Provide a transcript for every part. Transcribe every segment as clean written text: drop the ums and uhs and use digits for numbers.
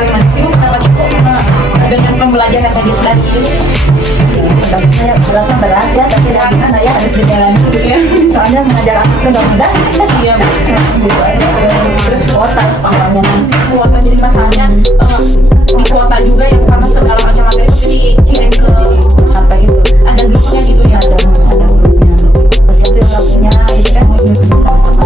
bagaimana sih Bu pendapat Ibu dengan pembelajaran tadi ini? Saya berapa berat ya, tapi gimana ya harus dijalani ya. Soalnya mengajar anak itu gak mudah. Iya Bu. Gitu aja. Terus kuota pangkalnya. Kuota, jadi masalahnya di kuota juga ya, karena segala macam materi mesti dikirim ke Apa itu? ada grupnya gitu ya. Ada grupnya. Terus itu yang nggak punya, itu kan sama-sama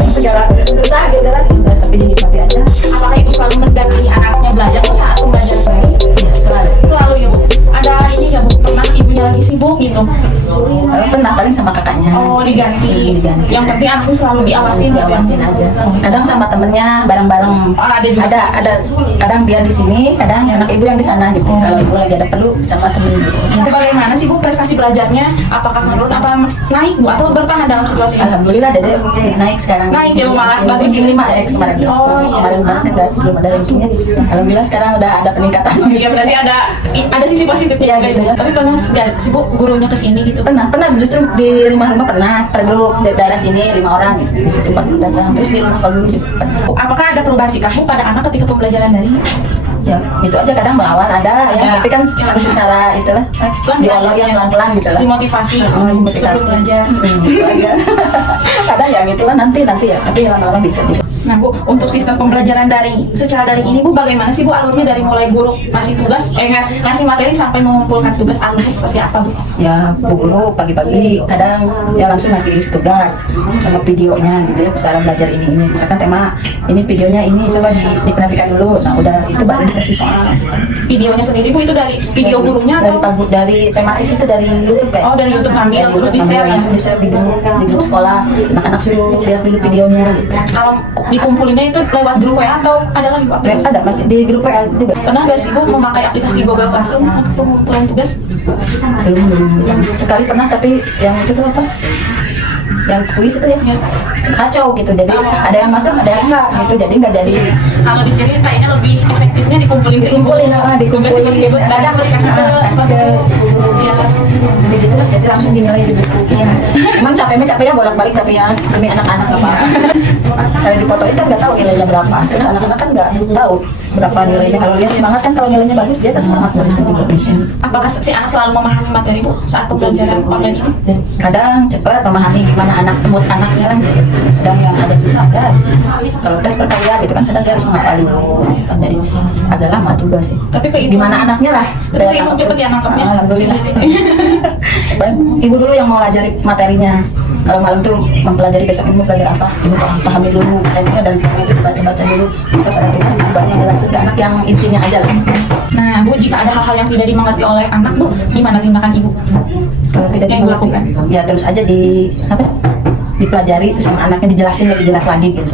segala susah gitu kan. Tapi dinikmati aja. Apakah Ibu selalu mendampingi anaknya belajar atau saat pembelajaran baru? Ya, selalu. Selalu ya Bu. Ada ini nggak Bu, pernah ibunya lagi sibuk gitu? Pernah paling sama kakaknya. Oh, diganti. Yang penting anaknya selalu diawasin gitu ya? Diawasin aja. Kadang sama temennya bareng-bareng. Oh, ada juga. Ada kadang dia di sini, kadang anak ibu yang di sana gitu. Kalau ibu lagi ada perlu sama temen gitu. Itu bagaimana sih Bu prestasi belajarnya? Apakah menurun apa naik Bu atau bertahan dalam situasi ini? Alhamdulillah Dede naik sekarang. Naik ya, malah bagus. Ranking 5 kemarin. Oh, iya. Kemarin kan belum ada rankingnya. Alhamdulillah sekarang udah ada peningkatan. Ya berarti ada sisi positifnya Iya, gitu ya. Tapi pernah nggak sih Bu gurunya kesini gitu? Pernah justru di rumah-rumah pernah per grup di daerah sini 5 orang di situ Pak datang, terus di rumah Pak Guru juga pernah. Apakah ada perubahan sikap Bu pada anak ketika pembelajaran daring? Ya itu aja, kadang melawan ada ya, tapi kan harus secara itulah dialog yang pelan-pelan gitu lah. Dimotivasi. Dimotivasi. Suruh belajar. Gitu aja. Kadang ya gitu lah, nanti ya, tapi lama-lama bisa juga. Nah Bu, untuk sistem pembelajaran daring secara daring ini Bu, bagaimana sih Bu alurnya dari mulai guru ngasih tugas, ngasih materi sampai mengumpulkan tugas, alurnya seperti apa Bu? Ya Bu Guru pagi-pagi kadang ya langsung ngasih tugas sama videonya gitu ya, cara belajar ini misalkan tema ini, videonya ini, coba diperhatikan dulu. Nah udah itu baru dikasih soal. Videonya sendiri Bu itu dari video gurunya dari atau? dari tema itu dari YouTube kayak. Oh, dari YouTube ngambil, Dari terus YouTube di-share ya? langsung di-share di grup sekolah, anak-anak suruh lihat dulu videonya gitu. Kalau dikumpulinnya itu lewat grup WA atau ada lagi Bu? Ada masih di grup WA juga. Pernah nggak sih Bu memakai aplikasi Google Classroom untuk pengumpulan tugas? Belum. Sekali pernah, tapi yang itu tuh apa? Yang kuis itu ya, kacau gitu. Jadi ada yang masuk, ada yang enggak gitu. Jadi enggak jadi. Kalau di sini kayaknya lebih efektifnya dikumpulin ke ibu. Dikumpulin. Kadang dikasih ke ya begitu lah, jadi langsung dinilai di buku. Cuman capeknya bolak-balik, tapi ya demi anak-anak apa. Kalau di foto itu kan nggak tahu nilainya berapa. Terus anak-anak kan nggak tahu berapa nilainya. Kalau lihat semangat kan, kalau nilainya bagus dia kan semangat tulisnya juga bisa. Apakah si anak selalu memahami materi Bu saat pembelajaran online ini? Kadang cepat memahami gimana mood anaknya kan. Kadang yang ada susah ada. Kalau tes perkarya gitu kan kadang dia harus menghafal dulu. Jadi agak lama juga sih. Tapi ke ibu, Gimana anaknya lah. tapi ibu cepet ya nangkepnya. Alhamdulillah. Ibu dulu yang mau ngajari materinya. Kalau malam tuh mempelajari, besok ibu belajar apa, ibu pahami dulu materinya, dan itu baca dulu. Terus ada tugas baru ngejelasin ke anak yang intinya aja lah. Nah Bu, jika ada hal-hal yang tidak dimengerti oleh anak Bu, gimana tindakan ibu? Kalau tidak Yang ibu lakukan? ya terus aja dipelajari itu sama anaknya, dijelasin lebih jelas lagi gitu.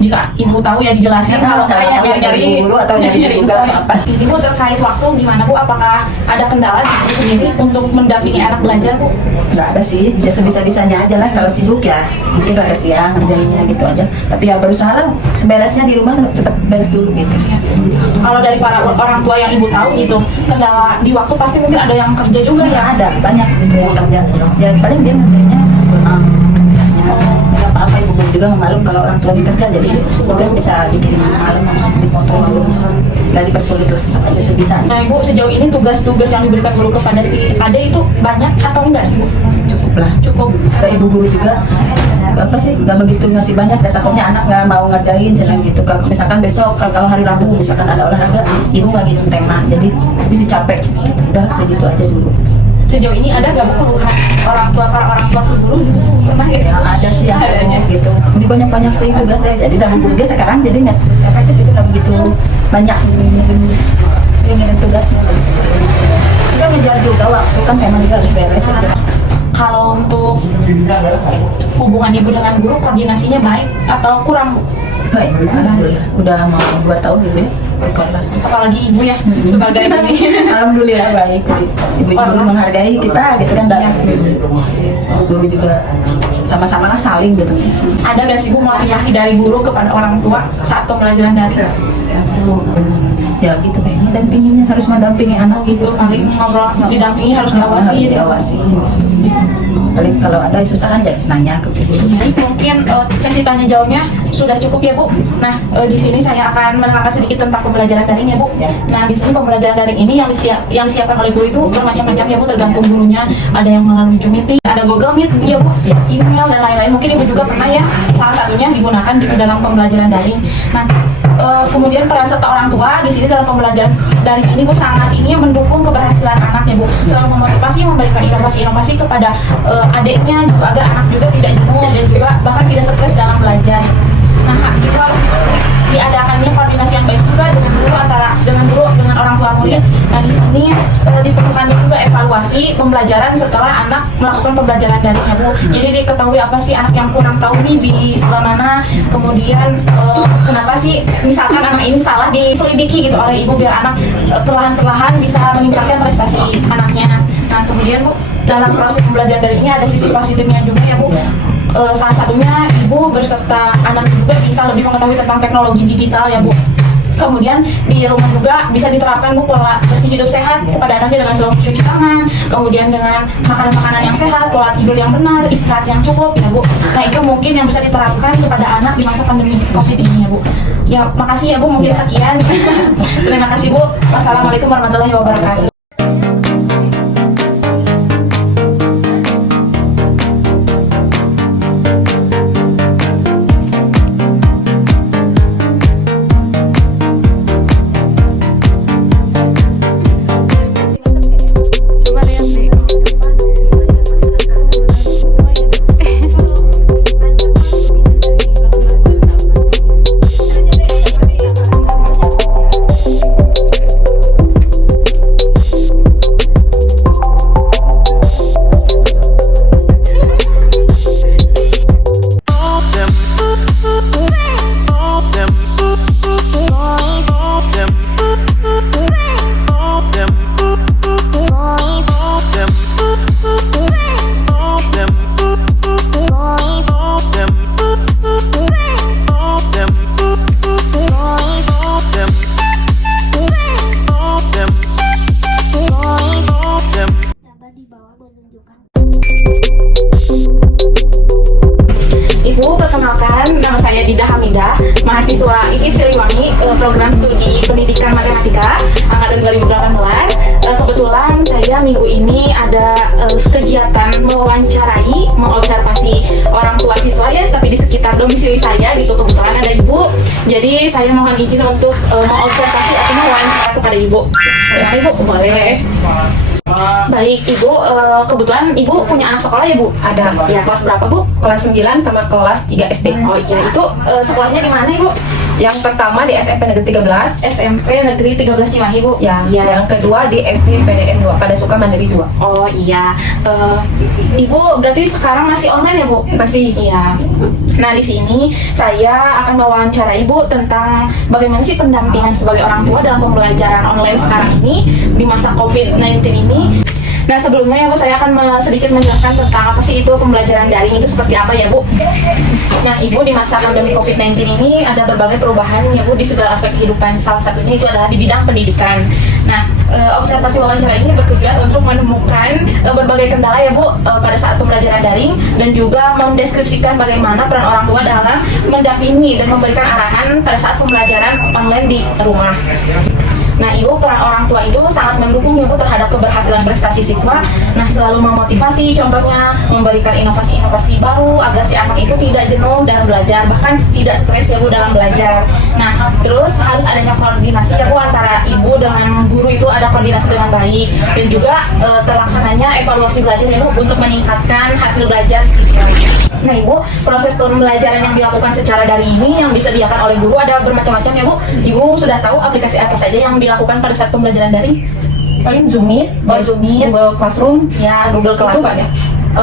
Jika ibu tahu ya dijelasin, kalau enggak ya nyari guru atau nyari Google atau apa. Ibu terkait waktu gimana Bu? Apakah ada kendala di ibu sendiri untuk mendampingi anak belajar Bu? Nggak ada sih, ya sebisa-bisanya aja lah. Kalau sibuk ya mungkin agak siang kerjanya gitu aja. Tapi ya berusaha lah seberesnya di rumah cepet beres dulu gitu. Kalau dari para orang tua yang ibu tahu gitu, kendala di waktu pasti mungkin ada yang kerja juga ya. Ada banyak gitu yang kerja. Ya paling dia ngerjainnya kerjanya. Nggak apa-apa, ibu juga memaklum kalau orang tuanya kerja, jadi tugas bisa dikirim malam langsung dipoto terus. Nggak dipersulit lah, sama aja sebisa. Nah Ibu, sejauh ini tugas-tugas yang diberikan guru kepada si Ade itu banyak atau enggak sih Bu? Cukup lah. Cukup. Ada ibu guru juga apa sih nggak begitu ngasih banyak, ya takutnya anak nggak mau ngerjain jalan gitu. Kalau misalkan besok, kalau hari Rabu misalkan ada olahraga, ibu nggak ngirim tema, jadi bisa capek gitu. Udah segitu aja dulu. Sejauh ini ada nggak Bu keluhan para orang tua ke guru gitu? Pernah nggak sih? Ya ada sih ya, Adanya. gitu. Ini banyak tugas deh. Jadi dalam guru dia sekarang jadi nggak efektif gitu, nggak begitu banyak ngirim tugasnya. Kita ngejar juga waktu kan, tema juga harus beres. Gitu. Kalau untuk hubungan ibu dengan guru, koordinasinya baik atau kurang? Baik, alhamdulillah. Udah mau 2 tahun gitu ya. Kelas. Apalagi ibu ya sebagai ini. Alhamdulillah baik. Ibu-ibu menghargai kita gitu kan. Guru juga sama-sama lah saling gitu. Ada nggak sih Bu motivasi dari guru kepada orang tua saat pembelajaran daring? Ya gitu kayak mendampinginya, harus mendampingi anak Gitu, paling ngobrol didampingi harus harus diawasi. diawasi. Paling kalau ada kesusahan ya nanya ke guru. Baik, mungkin sesi tanya jawabnya sudah cukup ya Bu. Nah, di sini saya akan menerangkan sedikit tentang pembelajaran daring ya Bu. Ya. Nah, di sini pembelajaran daring ini yang disiapkan oleh guru itu bermacam-macam ya Bu, tergantung gurunya. Ada yang melalui Zoom Meeting, ada Google Meet, ya Bu, email dan lain-lain. Mungkin Ibu juga pernah ya salah satunya digunakan di dalam pembelajaran daring. Nah, kemudian peran serta orang tua di sini dalam pembelajaran daring ini Bu sangat ini yang mendukung keberhasilan anaknya Bu, selalu memotivasi memberikan inovasi-inovasi kepada adiknya gitu, agar anak juga tidak jenuh dan juga bahkan tidak stres dalam belajar. Nah, itu harus diadakannya koordinasi yang baik juga dengan guru dengan orang tua murid. Nah, di sini diperlukan juga evaluasi pembelajaran setelah anak melakukan pembelajaran daringnya Bu. Jadi diketahui apa sih anak yang kurang tahu nih di sebelah mana, kemudian kenapa sih misalkan anak ini salah diselidiki gitu oleh ibu biar anak perlahan-perlahan bisa meningkatkan prestasi anaknya. Nah, kemudian Bu, dalam proses pembelajaran daring ini ada sisi positifnya juga ya Bu. Salah satunya ibu berserta anak juga bisa lebih mengetahui tentang teknologi digital ya Bu. Kemudian di rumah juga bisa diterapkan Bu pola bersih hidup sehat kepada anaknya dengan selalu mencuci tangan, kemudian dengan makanan-makanan yang sehat, pola tidur yang benar, istirahat yang cukup ya Bu. Nah, itu mungkin yang bisa diterapkan kepada anak di masa pandemi COVID ini ya Bu. Ya, makasih ya Bu, mungkin sekian. Terima kasih Bu. Wassalamualaikum warahmatullahi wabarakatuh. Ibu, perkenalkan, nama saya Dida Hamidah, mahasiswa IKIP Siliwangi, program studi pendidikan matematika, angkatan 2018. Kebetulan saya minggu ini ada kegiatan mewawancarai, mengobservasi orang tua siswa ya, tapi di sekitar domisili saya gitu, kebetulan ada Ibu. Jadi saya mohon izin untuk mengobservasi atau mewawancara kepada Ibu. Ya, Ibu, boleh. Baik, Ibu, kebetulan Ibu punya anak sekolah ya Bu? Ada. Ya, kelas berapa Bu? Kelas 9 sama kelas 3 SD. Oh iya, itu sekolahnya di mana Ibu? Yang pertama di SMP Negeri 13. SMP Negeri 13 Cimahi Bu? Ya, Iya. yang kedua di SD PDN 2, pada Suka Mandiri 2. Oh iya, Ibu berarti sekarang masih online ya Bu? Masih. Iya. Nah, di sini saya akan mewawancara Ibu tentang bagaimana sih pendampingan sebagai orang tua dalam pembelajaran online sekarang ini di masa COVID-19 ini. Nah, sebelumnya ya Bu, saya akan sedikit menjelaskan tentang apa sih itu pembelajaran daring itu seperti apa ya Bu. Nah, Ibu, di masa pandemi COVID-19 ini ada berbagai perubahan ya Bu di segala aspek kehidupan. Salah satunya itu adalah di bidang pendidikan. Nah, observasi wawancara ini bertujuan untuk menemukan berbagai kendala ya Bu pada saat pembelajaran daring, dan juga mendeskripsikan bagaimana peran orang tua dalam mendampingi dan memberikan arahan pada saat pembelajaran online di rumah. Nah, Ibu, peran orang tua itu sangat mendukung ya Bu terhadap keberhasilan prestasi siswa. Nah, selalu memotivasi, contohnya memberikan inovasi-inovasi baru agar si anak itu tidak jenuh dalam belajar, bahkan tidak stres ya Bu dalam belajar. Nah, terus harus adanya koordinasi ya Bu antara Ibu dengan guru, itu ada koordinasi dengan baik, dan juga terlaksananya evaluasi belajar ya Bu untuk meningkatkan hasil belajar siswa. Nah, Ibu, proses pembelajaran yang dilakukan secara daring ini yang disediakan oleh guru ada bermacam-macam ya Bu. Ibu sudah tahu aplikasi apa saja yang dilakukan pada saat pembelajaran daring? Paling Zoom Meet, Zoom Meet, Google Classroom, ya Google Classroom. banyak.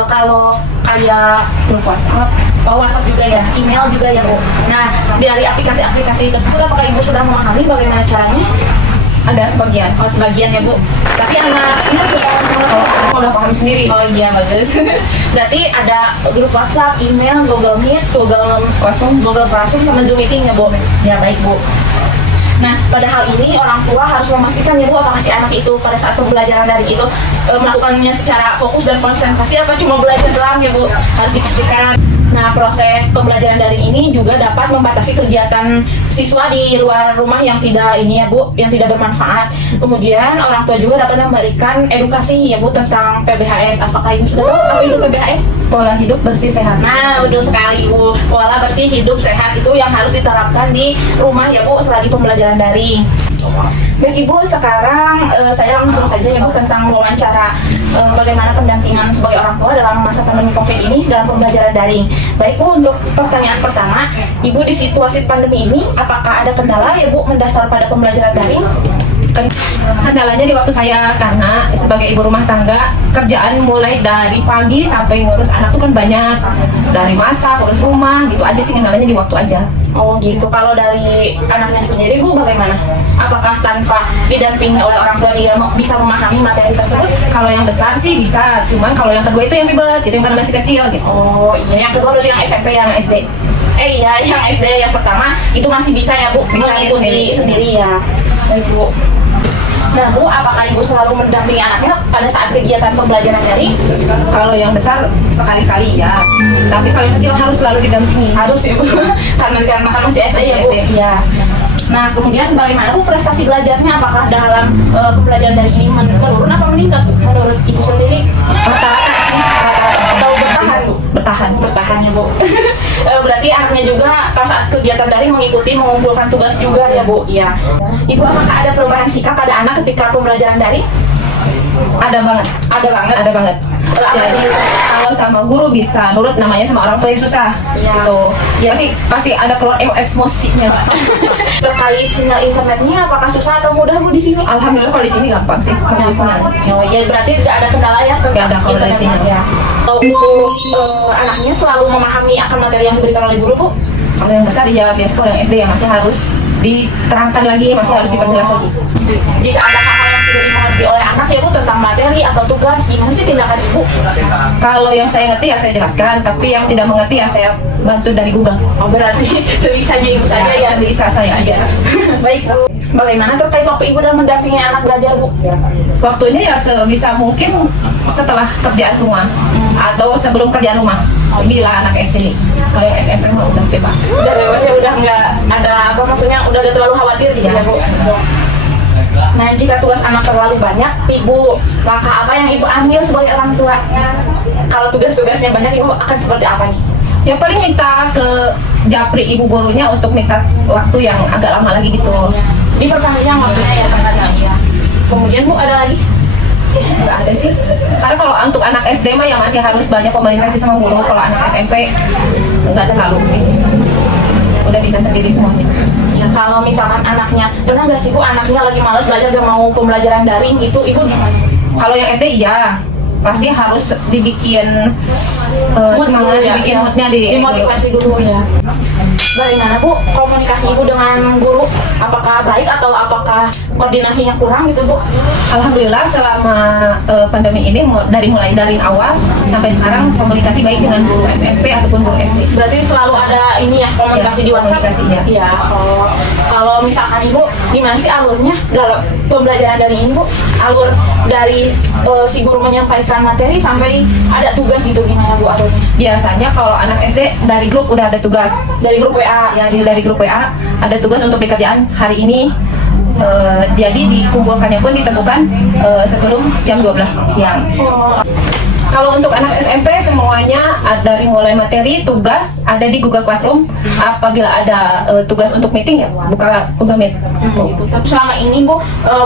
Kalau kayak WhatsApp, WhatsApp juga ya, email juga ya Bu. Nah, dari aplikasi-aplikasi tersebut apakah Ibu sudah memahami bagaimana caranya? ada sebagian. Oh, sebagian ya Bu. Tapi anak-anaknya sudah Aku udah paham sendiri. Oh iya, bagus. Berarti ada grup WhatsApp, email, Google Meet, Google Classroom, sama Zoom Meeting ya Bu. Ya, baik Bu. Nah, pada hal ini orang tua harus memastikan ya Bu, apakah si anak itu pada saat pembelajaran daring itu melakukannya secara fokus dan konsentrasi apa cuma belajar doang ya Bu, harus dipastikan. Nah, proses pembelajaran daring ini juga dapat membatasi kegiatan siswa di luar rumah yang tidak ini ya Bu, yang tidak bermanfaat. Kemudian orang tua juga dapat memberikan edukasi ya Bu tentang PBHS. Apakah Ibu sudah tahu apa itu PBHS? Pola hidup bersih sehat. Nah, betul sekali Bu. Pola bersih hidup sehat itu yang harus diterapkan di rumah ya Bu selagi pembelajaran daring. Baik Ibu, sekarang saya langsung saja ya Bu tentang wawancara bagaimana pendampingan sebagai orang tua dalam masa pandemi COVID ini dalam pembelajaran daring. Baik Bu, untuk pertanyaan pertama, Ibu di situasi pandemi ini apakah ada kendala ya Bu mendasar pada pembelajaran daring? Kendalanya di waktu saya, karena sebagai ibu rumah tangga, kerjaan mulai dari pagi sampai ngurus anak tuh kan banyak, dari masak, urus rumah, gitu aja sih kendalanya di waktu aja. Oh gitu. Kalau dari anaknya sendiri Bu bagaimana? Apakah tanpa didampingi oleh orang tua dia bisa memahami materi tersebut? Kalau yang besar sih bisa, cuman kalau yang kedua itu yang ribet, itu yang pada masih kecil gitu. Oh iya, yang kedua berarti yang SMP yang Yang SD. Iya, yang SD yang pertama itu masih bisa ya Bu, Bisa mengikuti sendiri ya. Baik Bu. Nah Bu, apakah Ibu selalu mendampingi anaknya pada saat kegiatan pembelajaran daring? Kalau yang besar sekali-sekali ya, tapi kalau yang kecil harus selalu didampingi. Harus ya Bu, karena kan masih SD ya Bu. Masih SD. Iya. Nah kemudian bagaimana Bu prestasi belajarnya? Apakah dalam pembelajaran daring ini menurun apa meningkat Bu? Menurut Ibu sendiri? Rata-rata sih, Atau bertahan Bu? bertahan Ya Bu. Berarti anaknya juga pas saat kegiatan daring mengikuti mengumpulkan tugas juga ya Bu. Iya. Ibu, apakah ada perubahan sikap pada anak ketika pembelajaran daring? ada banget. Ada banget. Jadi kalau sama guru bisa nurut, namanya sama orang tua yang susah. Iya. Gitu. Iya. Pasti ada keluar emosinya. Terkait sinyal internetnya apakah susah atau mudah Bu di sini? Alhamdulillah kalau di sini gampang sih. Kalau di sini. Oh ya, berarti tidak ada kendala ya? Nggak ada kalau dari sini. Ya. Kalau untuk anaknya selalu memahami akan materi yang diberikan oleh guru Bu? Kalau yang besar ya biasa, kalau yang SD ya masih harus diterangkan lagi, masih harus diperjelas lagi. Jika ada hal-hal yang tidak dimengerti oleh anak ya Bu tentang materi atau tugas, gimana sih tindakan Ibu? Kalau yang saya ngerti ya saya jelaskan, tapi yang tidak mengerti ya saya bantu dari Google. Oh berarti sebisanya Ibu saja ya? Bisa saya aja. Baik Bu. Bagaimana terkait waktu Ibu dalam mendampingi anak belajar Bu? Waktunya ya sebisa mungkin setelah kerjaan rumah atau sebelum kerjaan rumah. Bila anak SD, kalau yang SMP mah udah bebas. Udah bebas ya, udah nggak ada apa maksudnya, udah gak terlalu khawatir gitu ya Bu? Nah, jika tugas anak terlalu banyak, Ibu, langkah apa yang Ibu ambil sebagai orang tua? Kalau tugas-tugasnya banyak, Ibu akan seperti apa nih? Ya paling minta ke japri ibu gurunya untuk minta waktu yang agak lama lagi gitu. Diperpanjang waktunya ya, perpanjang ya. Kemudian Bu, ada lagi? Nggak ada sih. Sekarang kalau untuk anak SD mah ya masih harus banyak komunikasi sama guru. Kalau anak SMP nggak terlalu. Udah bisa sendiri semuanya. Ya, kalau misalkan anaknya, pernah nggak sih Bu, anaknya lagi malas belajar, gak mau pembelajaran daring gitu, Ibu gimana? Kalau yang SD iya, pasti harus dibikin Mood semangat, dulu ya. dibikin moodnya Dimotivasi dulu ya. Bagaimana Bu komunikasi Ibu dengan guru? Apakah baik atau apakah koordinasinya kurang gitu Bu? Alhamdulillah selama pandemi ini mulai dari awal sampai sekarang komunikasi baik dengan guru SMP ataupun guru SD. Berarti selalu ada ini ya, komunikasi Ya, di WhatsApp? komunikasi, ya. Iya. Kalau misalkan Ibu, gimana sih alurnya dalam pembelajaran dari ini Bu? Alur dari si guru menyampaikan materi sampai ada tugas gitu, gimana Bu alurnya? Biasanya kalau anak SD dari grup udah ada tugas. Dari grup WA? Ya, dari grup WA ada tugas untuk dikerjaan hari ini. Jadi dikumpulkannya pun ditentukan sebelum jam 12 siang. Kalau untuk anak SMP semuanya dari mulai materi, tugas ada di Google Classroom. Apabila ada tugas untuk meeting ya buka Google Meet. Gitu. Tapi selama ini Bu,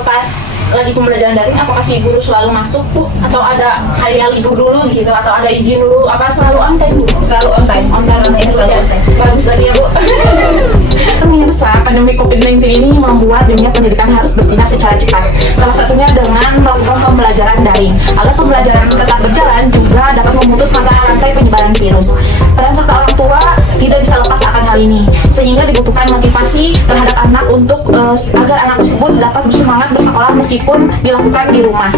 pas lagi pembelajaran daring, apakah si guru selalu masuk Bu? Atau ada hal libur dulu gitu? Atau ada izin dulu? Apa selalu on time Bu? Selalu on time. Selama ini Selalu ya. on time. Bagus lagi ya Bu. Pemirsa, pandemi COVID-19 ini membuat dunia pendidikan harus bertindak secara cepat. Salah satunya dengan melakukan pembelajaran daring. Agar pembelajaran tetap berjalan juga dapat memutus mata rantai penyebaran virus. Peran serta orang tua tidak bisa lepas akan hal hal ini, sehingga dibutuhkan motivasi terhadap anak untuk agar anak tersebut dapat bersemangat bersekolah meskipun dilakukan di rumah.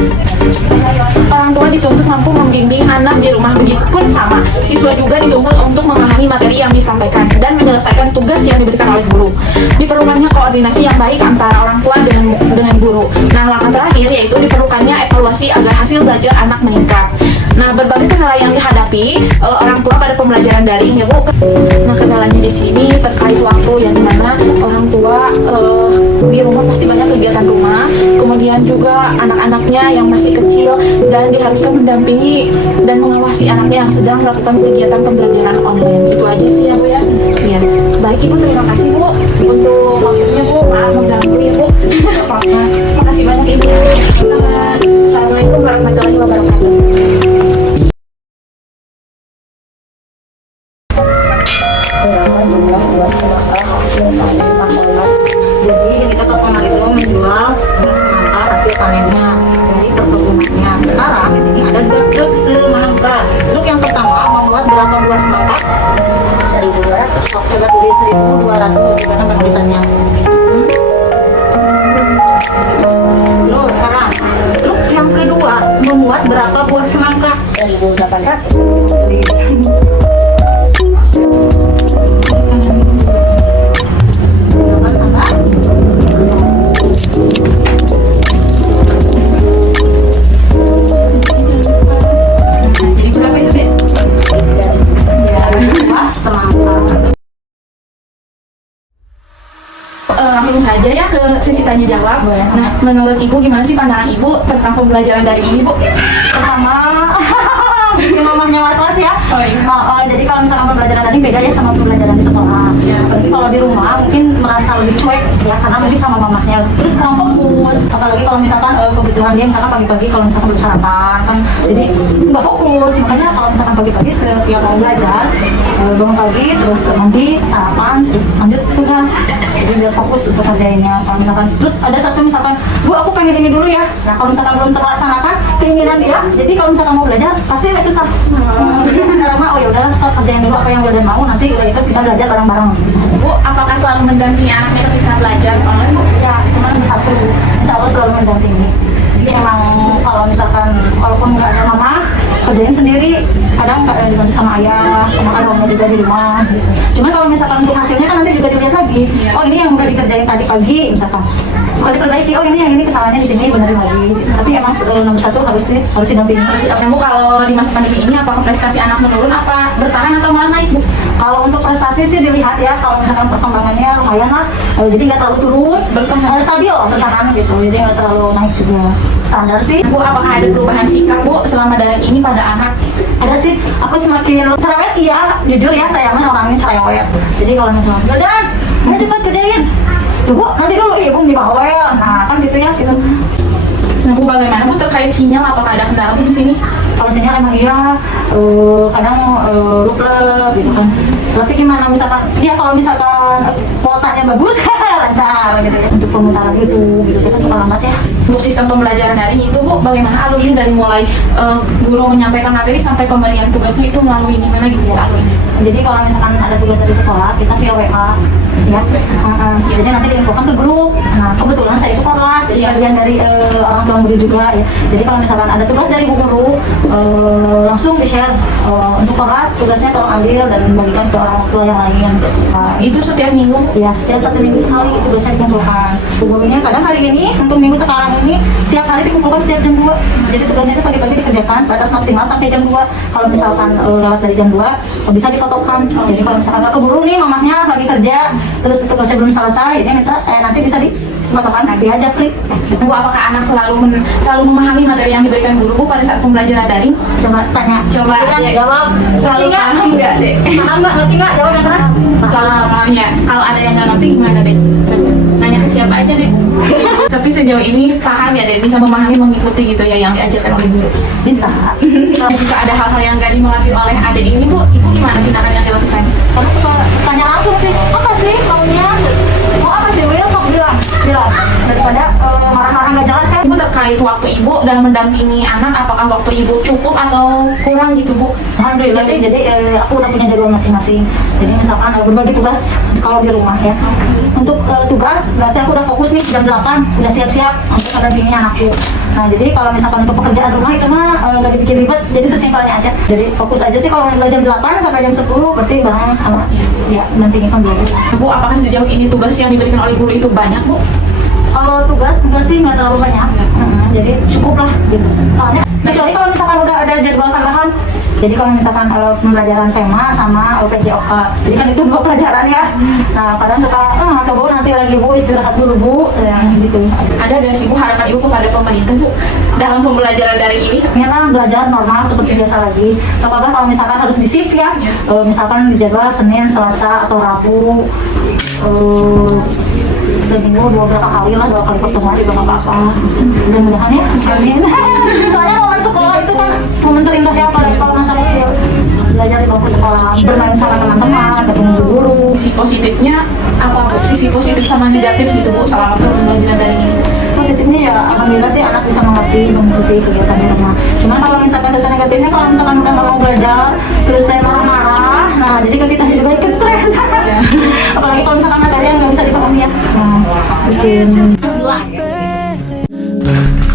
Orang tua dituntut mampu membimbing anak di rumah, begitupun sama. Siswa juga dituntut untuk memahami materi yang disampaikan dan menyelesaikan tugas yang diberikan oleh guru. Diperlukannya koordinasi yang baik antara orang tua dengan guru. Nah, langkah terakhir yaitu diperlukannya evaluasi agar hasil belajar anak meningkat. Nah, berbagai kendala yang dihadapi orang tua pada pembelajaran daring ya Bu. Nah, kendalanya di sini terkait waktu yang dimana orang tua di rumah pasti banyak kegiatan rumah, kemudian juga anak-anaknya yang masih kecil dan diharuskan mendampingi dan mengawasi anaknya yang sedang melakukan kegiatan pembelajaran online. Itu aja sih ya Bu ya. Iya. Baik Ibu, terima kasih Bu untuk waktunya Bu. Maaf mengganggu ya Bu. Makasih banyak Ibu. Assalamualaikum warahmatullahi wabarakatuh. Jadi kita ke Komar itu menjual buah semangka hasil panennya dari perkebunannya. Sekarang di sini ada 2 truk semangka. Truk yang pertama membuat berapa buah semangka? 1.200. Coba tulis 1.200 karena penulisannya. Terus sekarang truk yang kedua membuat berapa buah semangka? 1.800. Jadi berapa itu Dek? Langsung saja ya ke sesi tanya jawab. Nah, menurut Ibu gimana sih pandangan Ibu tentang pembelajaran dari ini Bu? Pertama, bikin mamanya was-was ya. Oh, iya. Jadi kalau misalkan pembelajaran tadi beda ya sama pembelajaran di sekolah. Iya. Apalagi kalau di rumah mungkin merasa lebih cuek ya karena mungkin sama mamanya. Terus kurang fokus. Apalagi kalau misalkan kebutuhan dia misalkan pagi-pagi kalau misalkan belum sarapan kan, jadi nggak fokus. Makanya kalau misalkan pagi-pagi setiap mau belajar bangun pagi terus mandi sarapan terus lanjut tugas. Jadi biar fokus untuk kerjainnya. Kalau misalkan terus ada satu misalkan, Bu aku pengen ini dulu ya. Nah kalau misalkan belum terlaksanakan keinginan dia, jadi kalau misalkan mau belajar pasti agak susah. Jadi sekarang mah oh ya udahlah so kerjain dulu apa yang belajar mau, nanti udah itu kita belajar bareng-bareng. Bu, apakah selalu mendampingi anaknya ketika belajar online Bu? Ya itu mah satu, insya Allah selalu mendampingi. Jadi emang kalau misalkan kalaupun nggak ada mama kerjain sendiri, kadang dibantu sama ayah, sama abang juga di rumah. Gitu. Cuman kalau misalkan untuk hasilnya kan nanti juga dilihat lagi. Oh ini yang udah dikerjain tadi pagi misalkan. Suka diperbaiki, oh ini yang ini kesalahannya di sini benerin lagi. Tapi emang nomor satu harus didampingi. Bu, kalau di masa pandemi ini apakah prestasi anak menurun apa bertahan atau malah naik Bu? Kalau untuk prestasi sih dilihat ya, kalau misalkan perkembangannya lumayan lah, jadi nggak terlalu turun, stabil, bertahan gitu, jadi nggak terlalu naik juga. Standar sih. Bu, apakah ada perubahan sikap Bu selama daring ini pada anak? Ada sih, aku semakin cerewet iya, jujur ya sayangnya orangnya cerewet. Jadi kalau misalnya belajar, ayo cepat kerjain. Tuh Bu, nanti dulu ibu di bawah ya. Nah kan gitu ya gitu. Nah Bu, bagaimana Bu terkait sinyal, apakah ada kendala Bu di sini? Kalau sinyal emang iya, kadang lupa gitu kan. Tapi gimana misalkan, ya kalau misalkan kuotanya bagus, lancar gitu ya. Untuk pemutaran itu, gitu kita suka lambat ya. Untuk sistem pembelajaran daring itu Bu, bagaimana alurnya dari mulai guru menyampaikan materi sampai pemberian tugasnya itu melalui gimana gitu Bu alurnya? Jadi kalau misalkan ada tugas dari sekolah, kita via WA ya. Jadi nanti diinfokan ke grup. Nah kebetulan saya itu kelas, jadi bagian dari orang tua murid juga ya. Jadi kalau misalkan ada tugas dari bu guru, langsung di-share untuk kelas, tugasnya tolong ambil dan bagikan ke orang tua yang lain. Itu setiap minggu? Ya, setiap 1 minggu sekali itu biasanya dikumpulkan. Bu gurunya kadang hari ini, untuk minggu sekarang ini, tiap hari dikumpulkan setiap jam 2. Jadi tugasnya itu pagi-pagi dikerjakan, batas maksimal sampai jam 2. Kalau misalkan lewat dari jam 2, bisa difotokan. Jadi kalau misalkan nggak keburu nih, mamahnya lagi kerja, terus tugasnya belum selesai, dia minta nanti bisa difotokan, diajak klik. Bu, apakah anak selalu memahami materi yang diberikan guru Bu pada saat pembelajaran daring? Coba tanya. Coba Dek. Jawab. Selalu paham nggak Dek? Paham nggak? Ngerti nggak? Jawab yang keras. Selalu paham ya. Kalau ada yang nggak ngerti gimana Dek? Nanya ke siapa aja Dek? Tapi sejauh ini paham ya Dek, bisa memahami, mengikuti gitu ya yang diajarkan oleh guru. Bisa. Jika ada hal-hal yang nggak dimengerti oleh adik ini Bu, Ibu gimana tindakan yang dilakukan? Kamu suka tanya langsung sih, apa sih maunya? Mau apa sih? Will, sok bilang. Daripada marah-marah nggak jelas kan? Ibu terkait terkait waktu ibu dalam mendampingi anak, apakah waktu ibu cukup atau kurang gitu Bu? Alhamdulillah sih, jadi aku udah punya jadwal masing-masing. Jadi misalkan berbagi tugas kalau di rumah ya. Untuk tugas berarti aku udah fokus nih jam 8 udah siap-siap untuk mendampingi anakku. Nah jadi kalau misalkan untuk pekerjaan rumah itu mah nggak dibikin ribet, jadi sesimpelnya aja. Jadi fokus aja sih kalau mulai jam 8 sampai jam 10 berarti bareng sama ya mendampingi pembiayaan. Bu, apakah sejauh ini tugas yang diberikan oleh guru itu banyak Bu? Kalau tugas sih nggak terlalu banyak, jadi cukup lah gitu. Soalnya kecuali kalau misalkan udah ada jadwal tambahan. Jadi kalau misalkan pembelajaran tema sama PJOK, jadi kan itu 2 pelajaran ya. Nah kadang suka atau Bu nanti lagi Bu istirahat dulu Bu, ya gitu. Ada gak sih Bu harapan ibu kepada pemerintah Bu dalam pembelajaran daring ini? Ternyata belajar normal seperti biasa lagi. Apabila kalau misalkan harus di shift ya, misalkan jadwal Senin, Selasa atau Rabu, seminggu 2 kali lah, 2 kali pertemuan juga nggak apa-apa. Mudah-mudahan ya, amin. Soalnya momen sekolah itu kan momen terindah ya apalagi kalau masa kecil. Belajar di bangku sekolah, bermain sama teman-teman, ketemu guru. Sisi positifnya apa Bu? Sisi positif sama negatif gitu Bu selama pembelajaran daring ini? Positifnya ya alhamdulillah sih anak bisa mengerti, mengikuti kegiatan di rumah. Cuman kalau misalkan sisi negatifnya kalau misalkan udah nggak mau belajar terus saya marah-marah, nah jadi kan kita juga ikut stres. Apalagi kalau misalkan ada yang nggak bisa dipahami ya, bikin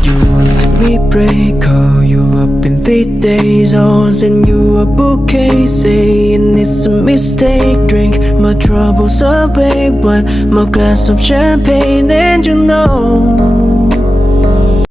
You answer me, pray, call you up in 3 days. I'll send you a bouquet, saying it's a mistake. Drink my troubles away, one more glass of champagne, and you know